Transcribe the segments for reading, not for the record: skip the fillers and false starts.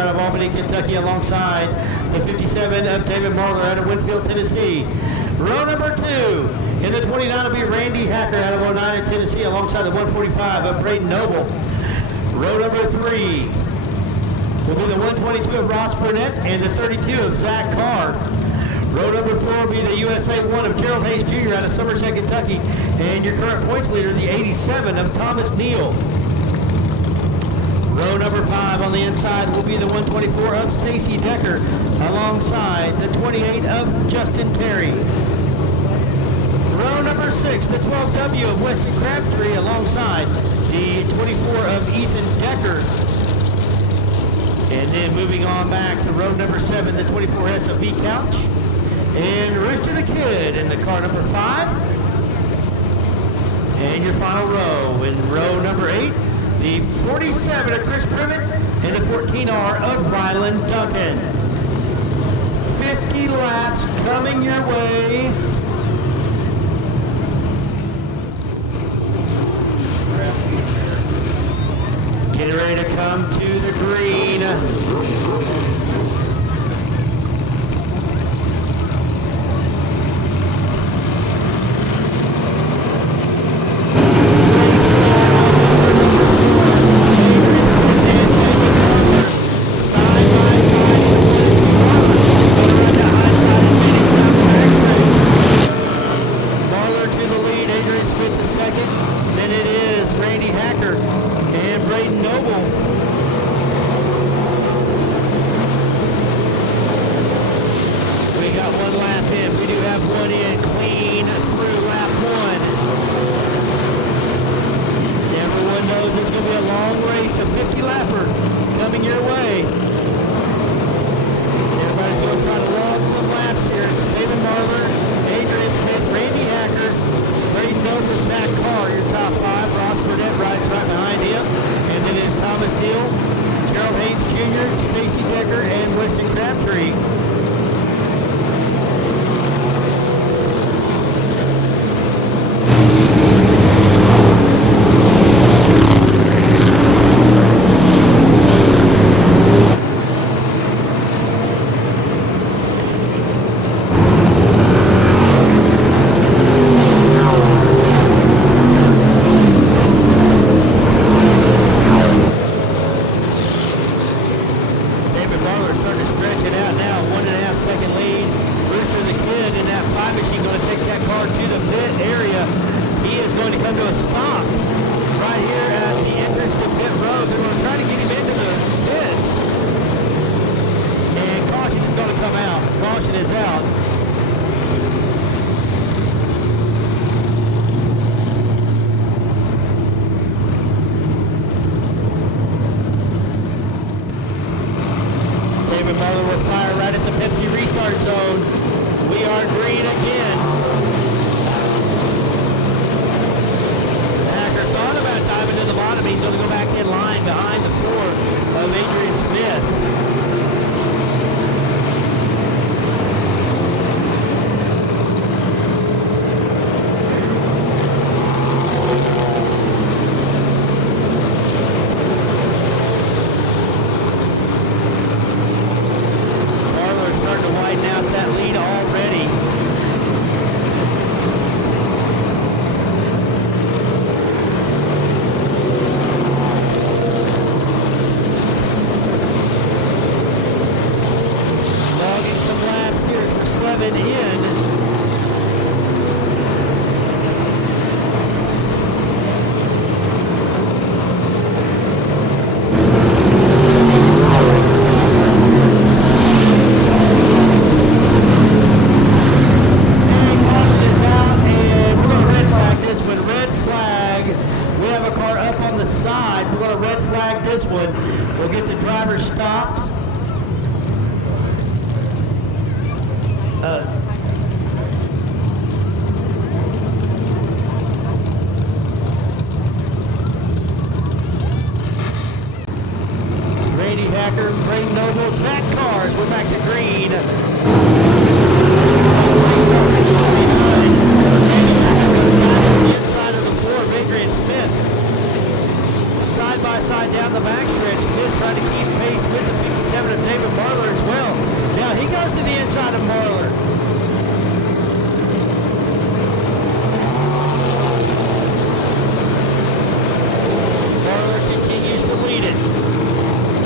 out of Albany, Kentucky, alongside the 57 of David Marlar out of Winfield, Tennessee. Row number 2 in the 29 will be Randy Hacker out of Oneida, Tennessee, alongside the 145 of Braden Noble. Row number 3 will be the 122 of Ross Burnett and the 32 of Zach Carr. Row number 4 will be the USA 1 of Gerald Hayes Jr. out of Somerset, Kentucky, and your current points leader, the 87 of Thomas Neal. Row number 5 on the inside will be the 124 of Stacy Decker alongside the 28 of Justin Terry. Row number 6, the 12W of Weston Crabtree alongside the 24 of Ethan Decker. And then moving on back to row number 7, the 24S of V Couch. And Rooster the Kid in the car number 5. And your final row in row number 8, the 47 of Chris Privet and the 14R of Rylan Duncan. 50 laps coming your way. Getting ready to come to the green. Marlar to the lead, Adrain Smith the second. Then it is Randy Hacker and Braden Noble. We got one lap in. We do have one in clean through lap 1. Everyone knows it's going to be a long race, a 50-lapper coming your way. Everybody's going to try to log some laps here. It's David Marlar, Adrain Smith, Randy Hacker, Braden Noble, Zach Carr, your top 5. Ross Burnett right behind him. And then it's Thomas Neal, Gerald Hayes Jr., Stacy Decker, and Weston Crabtree. David Marlar will fire right at the Pepsi restart zone. We are green again. Hacker thought about diving to the bottom. He's going to go back in line behind the 4 of Adrain Smith. Braden Noble, Zach Carr, we're back to green. Inside of the 4 of Adrain Smith. Side by side down the backstretch. Smith trying to keep pace with the 57 inside of Marlar. Marlar continues to lead it.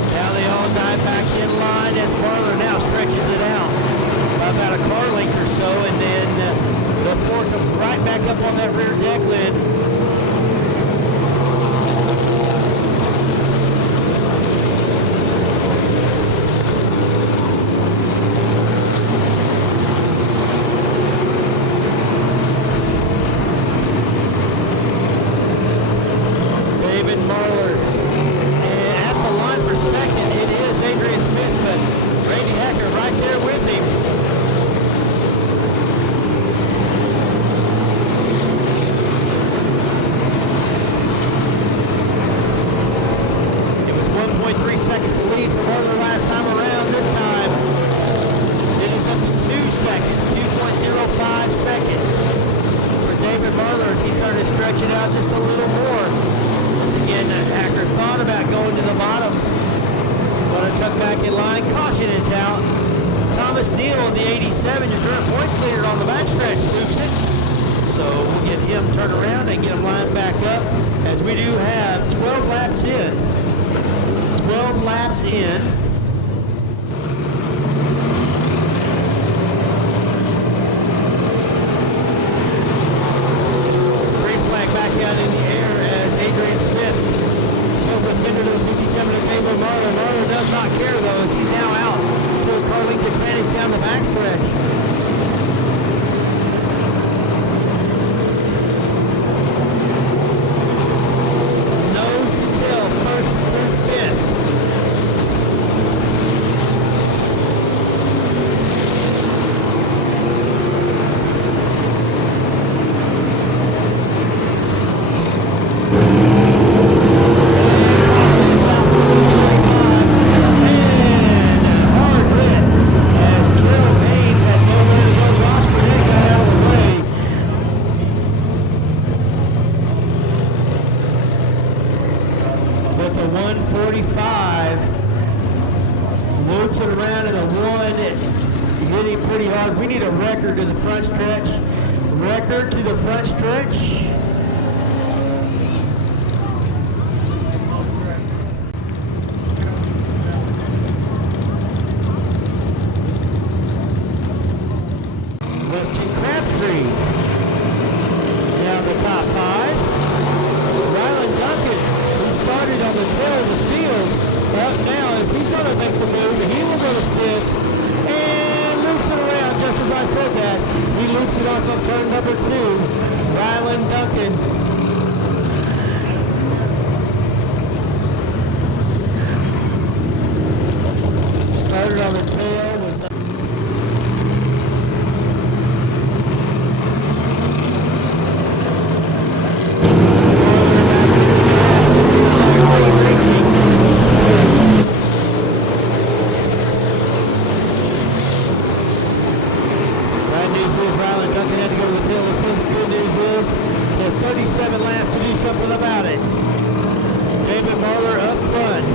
Now they all dive back in line as Marlar now stretches it out by about a car length or so, and then the four comes right back up on that rear deck lid. David Marlar. And at the line for second, it is Adrain Smith, but Randy Hacker right there with him. It was 1.3 seconds to lead for Marlar last time around. This time, it is up to 2 seconds, 2.05 seconds for David Marlar as he started stretching out just a little more. Again, Hacker thought about going to the bottom, but tuck back in line. Caution is out. Thomas Neal, the 87, your current points leader on the backstretch, moves it. So we'll get him turned around and get him lined back up, as we do have 12 laps in. 12 laps in. Green flag back out in the air as Adrain Smith shows the fender to the 57 of David Marlar. Marlar does not care though, as he's now out to a car length advantage down the backstretch. Nose to tail, first through fifth. With a 145, loops it around in a 1, hitting pretty hard. We need a record to the front stretch. Record to the front stretch. Weston Crabtree down the top 5. Ryland Duncan, who started on the tail of the field, up now as he's going to make the move. He will go to fifth and loops it around just as I said that. He loops it off of turn number 2. Ryland Duncan. Started on the tail, was bad news is Ryland Duncan had to go to the tail. The good news is there's 37 laps to do something about it. David Marlar up front.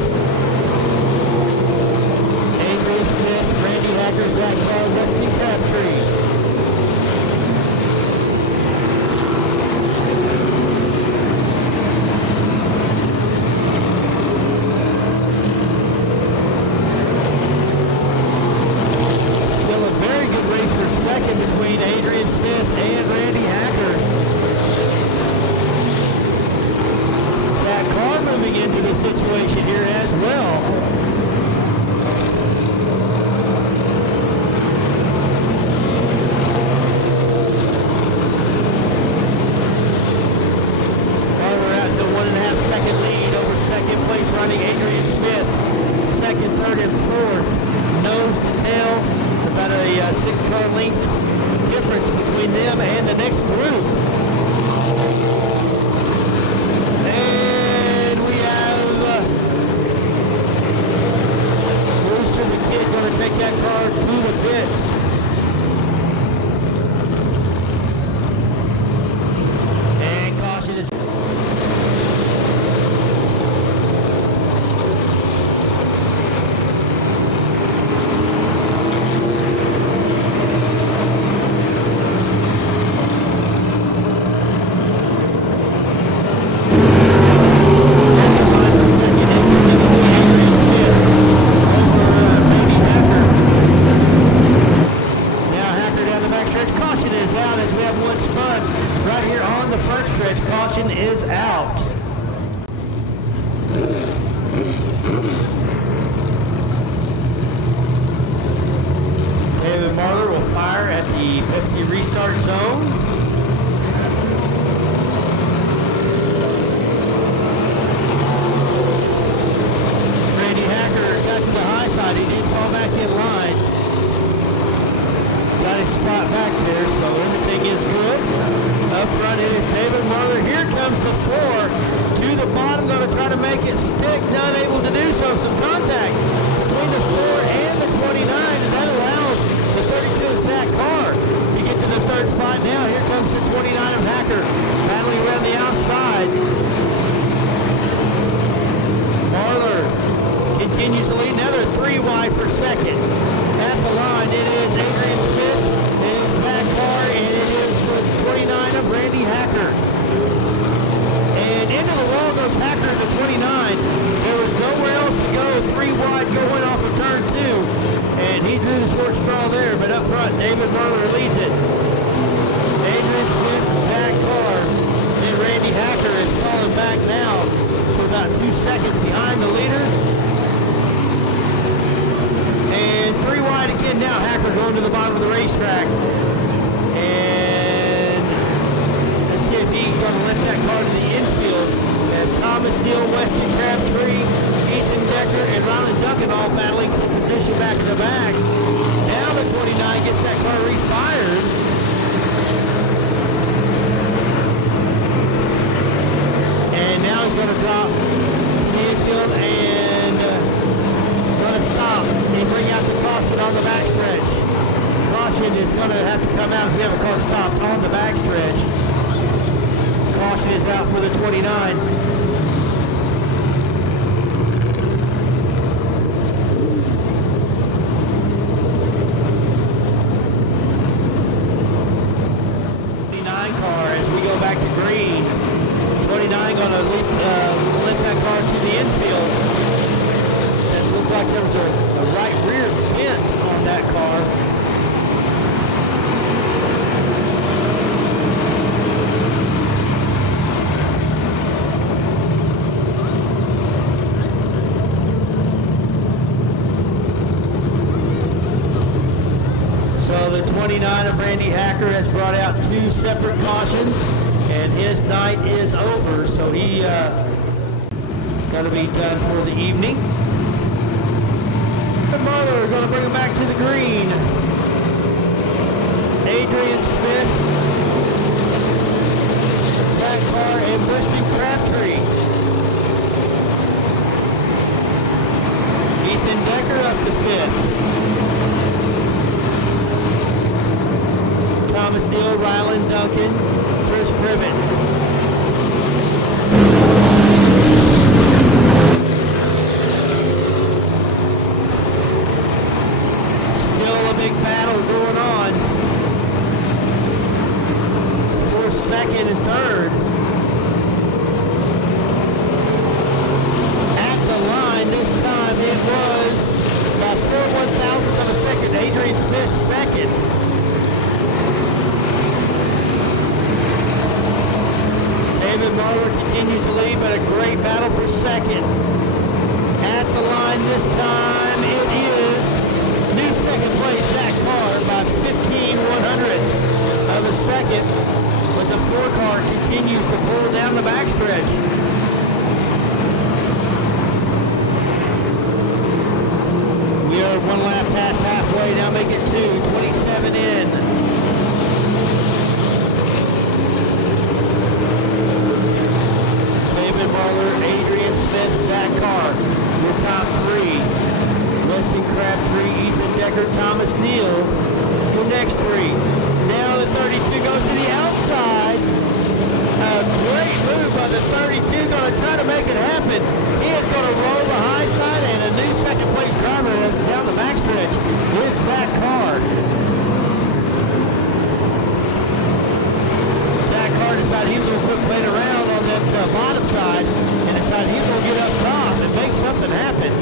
Adrain Smith, Randy Hacker, Zach Carr, Weston Crabtree. Still a very good race for second between Adrain Smith and Randy Hacker. Zach Carr moving into the situation here as well. Marlar out to 1.5 second lead over second place running Adrain Smith. Second, third, and fourth. Nose to tail, about a 6-car length difference between them and the next group. And we have Brewster the Kid going to take that car to the pits. And caution is umpire at the Pepsi restart zone. Randy Hacker got to the high side. He didn't fall back in line. Got his spot back there, so everything is good. Up front it is David Marlar. Here comes the 4 to the bottom, going to try to make it stick. Not able to do so. Some contact between the 4 and the 29, and that allows the 32 of Zach Carr to get to the third spot. Now here comes the 29 of Hacker, battling around the outside. Marlar continues to lead. Now they're 3 wide for second. At the line, it is Adrain Smith, it is Zach Carr, and it is the 29 of Randy Hacker. And into the wall goes Hacker at the 29. There was nowhere else to go. 3 wide going off of turn 2. And he drew the short straw there, but up front, David Marlar leads it. Adrain Smith, Zach Carr, and Randy Hacker is falling back now for about 2 seconds behind the leader. And 3 wide again now. Hacker going to the bottom of the racetrack. And let's see if he's going to lift that car to the infield as Thomas Neal, Weston Crabtree, Ethan Decker, and Ronald Duncan all battling for position back to the back. Now the 29 gets that car refired. And now he's going to drop to the infield and going to stop. They bring out the caution on the backstretch. Caution is going to have to come out if we have a car stopped on the backstretch. Caution is out for the 29. Car as we go back to green. 29 going to lift that car to the infield. It looked like there was a right rear vent on that car. So the 29 of Randy Hacker has brought out 2 separate cautions, and his night is over. So he going to be done for the evening. And Marlar going to bring him back to the green. Adrain Smith, Zach Carr, and Weston Crabtree. Ethan Decker up to 5th. Thomas Neal, Ryland Duncan, Chris Privet. Still a big battle going on for second and third. At the line this time it was about 4/1000ths of a second. Adrain Smith second. David Marlar continues to lead, but a great battle for second. At the line this time, it is new second place, Zach Carr, by 15/100ths of a second, but the 4 car continues to pull down the backstretch. We are 1 lap past halfway, now make it 2, 27 in. Marlar, Adrain Smith, Zach Carr, your top 3. Weston Crabtree, Ethan Decker, Thomas Neal, your next 3. Now the 32 goes to the outside. A great move by the 32, going to try to make it happen. He is going to roll the high side, and a new second place driver down the backstretch with Zach Carr. Zach Carr decided he was going to quit playing around on that bottom side and decided he was going to get up top and make something happen.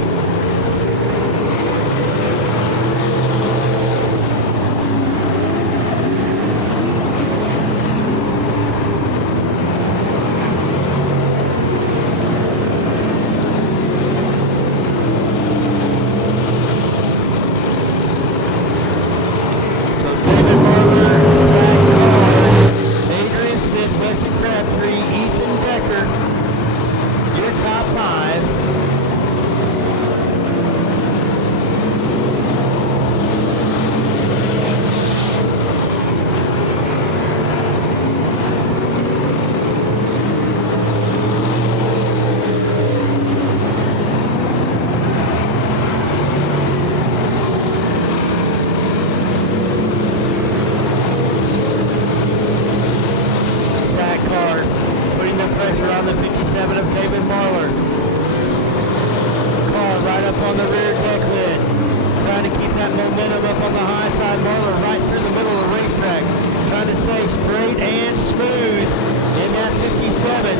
momentum up on the high side. Marlar right through the middle of the racetrack. Trying to stay straight and smooth in that 57.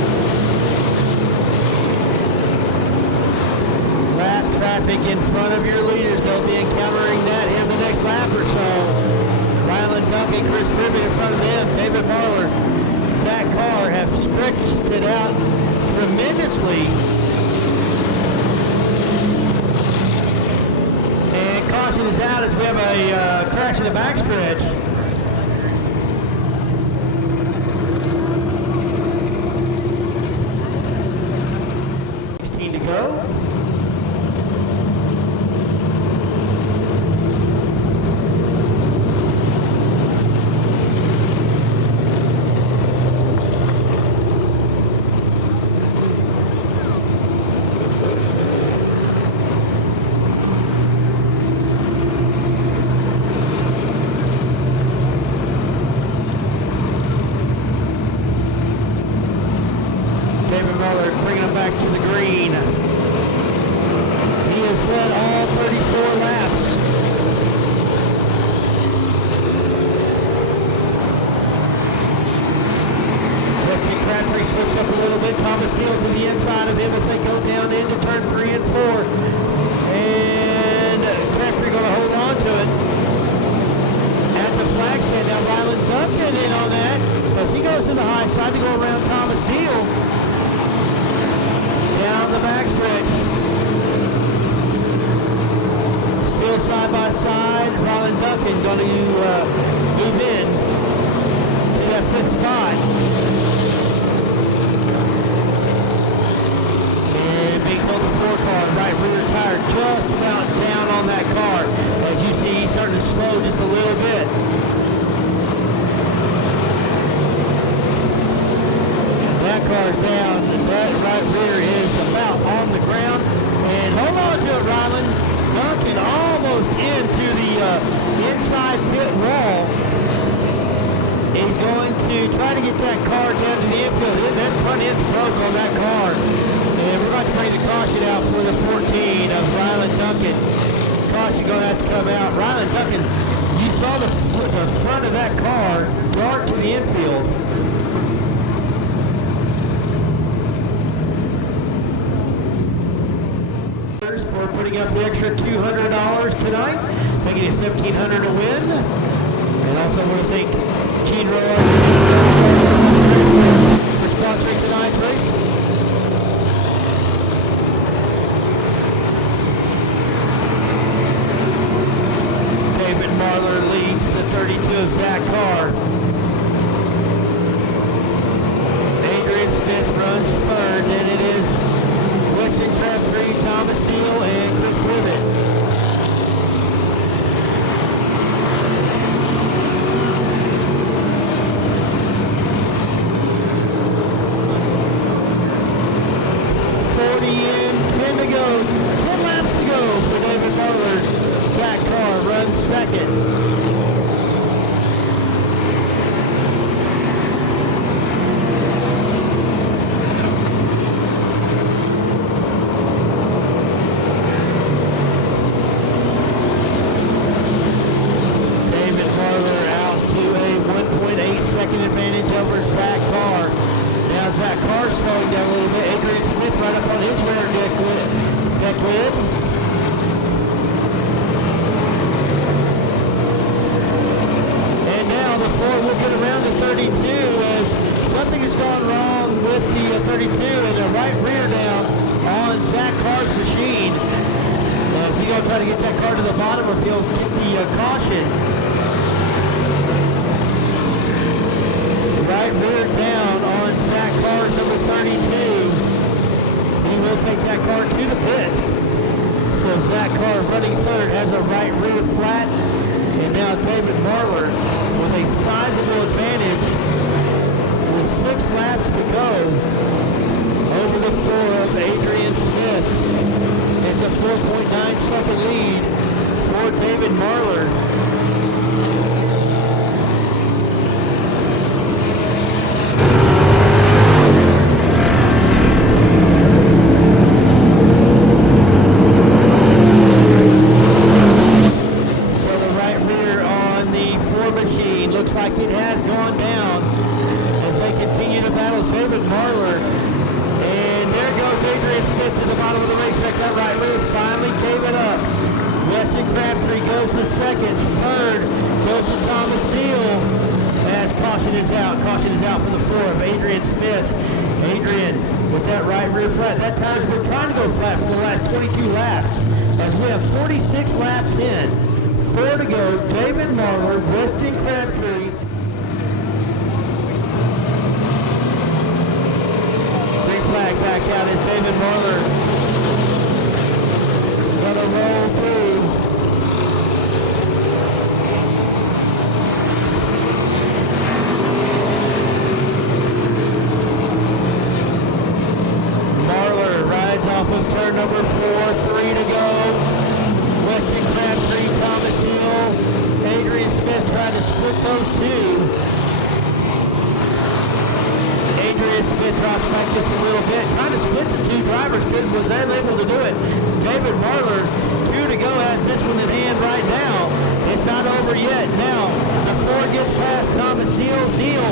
Lap traffic in front of your leaders. They'll be encountering that in the next lap or so. Ryland Duncan, Chris Privet in front of them. David Marlar, Zach Carr have stretched it out tremendously. And caution is out as we have a crash in the backstretch. 16 to go. Bringing him back to the green. He has led all 34 laps. Weston Crabtree slips up a little bit. Thomas Steele to the inside of him as they go down into turn 3 and 4. And Crabtree going to hold on to it. At the flag stand now, Ryland Duncan in on that as he goes to the high side to go around Thomas Steele. Down the backstretch. Still side by side. Ryland Duncan going to move in to that 5th spot. And being told the 4 car, right rear tire just about down on that car. As you see, he's starting to slow just a little bit. That car's down. That right rear is about on the ground. And hold on to it, Ryland. Duncan almost into the inside pit wall. He's going to try to get that car down to the infield. That front end broke on that car. And we're going to bring the caution out for the 14 of Ryland Duncan. Caution going to have to come out. Ryland Duncan, you saw the front of that car dart to the infield. For putting up the extra $200 tonight, making it $1,700 to win. And also want to thank Gene Roy for sponsoring tonight's race. David Marlar leads the 32 of Zach Carr. Adrain Smith runs 3rd, and it is Weston Crabtree, Thomas Steele, and Chris Privet. To go. 10 laps to go for David Marlar. Zach Carr runs 2nd. Second advantage over Zach Carr. Now Zach Carr slowing down a little bit. Adrain Smith right up on his rear deck lid. And now the 4 will get around to 32 as something has gone wrong with the 32 and the right rear down on Zach Carr's machine. As he's going to try to get that car to the bottom if he'll get the caution. Right rear down on Zach Carr's number 32. He will take that car to the pits. So Zach Carr running 3rd has a right rear flat. And now David Marlar with a sizable advantage with 6 laps to go over the 4 of Adrain Smith. It's a 4.9 second lead for David Marlar. seconds. Third goes to Thomas Neal. As caution is out. Caution is out for the fourth. Adrain Smith. Adrain with that right rear flat. That time's been trying to go flat for the last 22 laps. As we have 46 laps in. 4 to go. David Marlar, Weston Crabtree. Green flag back out is David Marlar. Gonna roll through. Marlar rides off of turn number 4, 3 to go. Weston Crabtree, Thomas Neal, Adrain Smith trying to split those two. Adrain Smith drops back just a little bit, trying to split the two drivers, but was unable to do it. David Marlar, 2 to go, has this one in hand right now. It's not over yet. Now, the 4 gets past Thomas Neal. Neal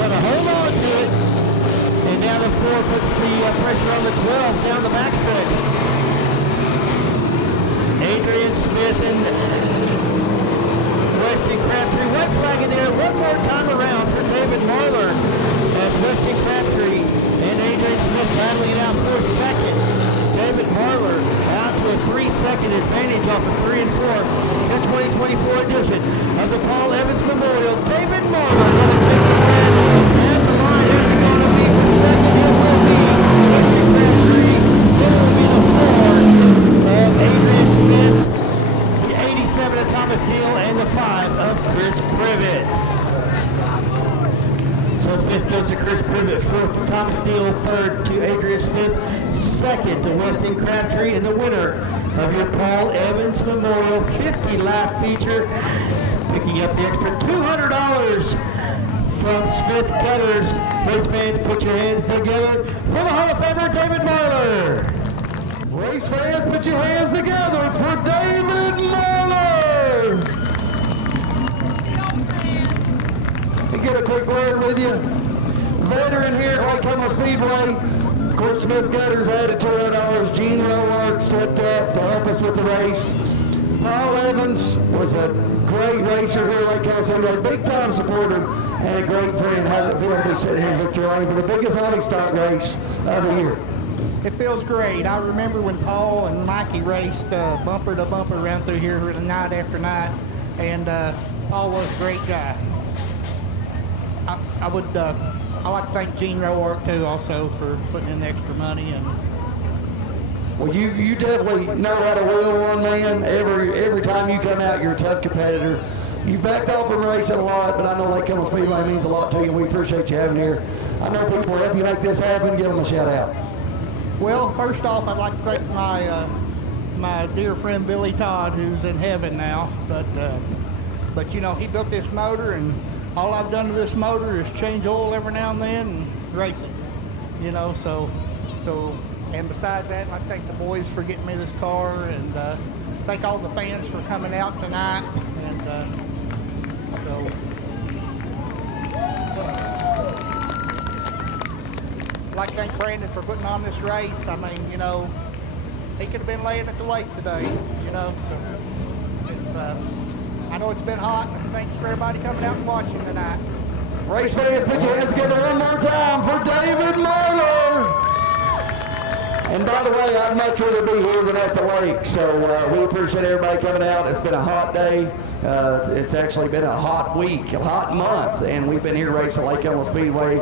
gonna hold on to it. And now the 4 puts the pressure on the 12 down the backstretch. Adrain Smith and Weston Crabtree. White flag in there. One more time around for David Marlar. As Weston Crabtree and Adrain Smith battling it out for second. David Marlar out to a 3-second advantage off of 3 and 4. The 2024 edition of the Paul Evans Memorial. David Marlar going to take the win. And the line is going to be for second. It will be Weston Crabtree. It will be the 4 of Adrain Smith. The 87 of Thomas Neal and the 5 of Chris Privet. So 5th goes to Chris Privet, 4th to Thomas Neal, 3rd to Adrain Smith, 2nd to Weston Crabtree, and the winner of your Paul Evans Memorial 50-lap feature, picking up the extra $200 from Smith Gutters. Race fans, put your hands together for the Hall of Famer, David Marlar. Race fans, put your hands together for David Marlar. Get a quick word with you. Veteran here at Cumberland Speedway. Of course, Smith Gutters added $200. Gene Rowark stepped up to help us with the race. Paul Evans was a great racer here at Cumberland Speedway, big time supporter and a great friend. How's it feel to be sitting here in Victory Lane for the biggest Ollie stock race of the year? It feels great. I remember when Paul and Mikey raced bumper to bumper around through here night after night, and Paul was a great guy. I like to thank Gene Rowark too, also, for putting in the extra money. And well, you definitely know how to wheel one, man. Every time you come out, you're a tough competitor. You backed off from racing a lot, but I know Lake Cumberland Speedway means a lot to you, and we appreciate you having here. I know people will help you make this happen. Give them a shout out. Well, first off, I'd like to thank my dear friend Billy Todd, who's in heaven now. But you know, he built this motor, and all I've done to this motor is change oil every now and then and race it. You know, so and besides that, I thank the boys for getting me this car, and thank all the fans for coming out tonight. And I'd like to thank Brandon for putting on this race. I mean, you know, he could have been laying at the lake today, you know, so it's, I know it's been hot, and thanks for everybody coming out and watching tonight. Race fans, put your hands together one more time for David Marlar. And by the way, I'd much rather be here than at the lake, so we appreciate everybody coming out. It's been a hot day. It's actually been a hot week, a hot month, and we've been here racing Lake Cumberland Speedway.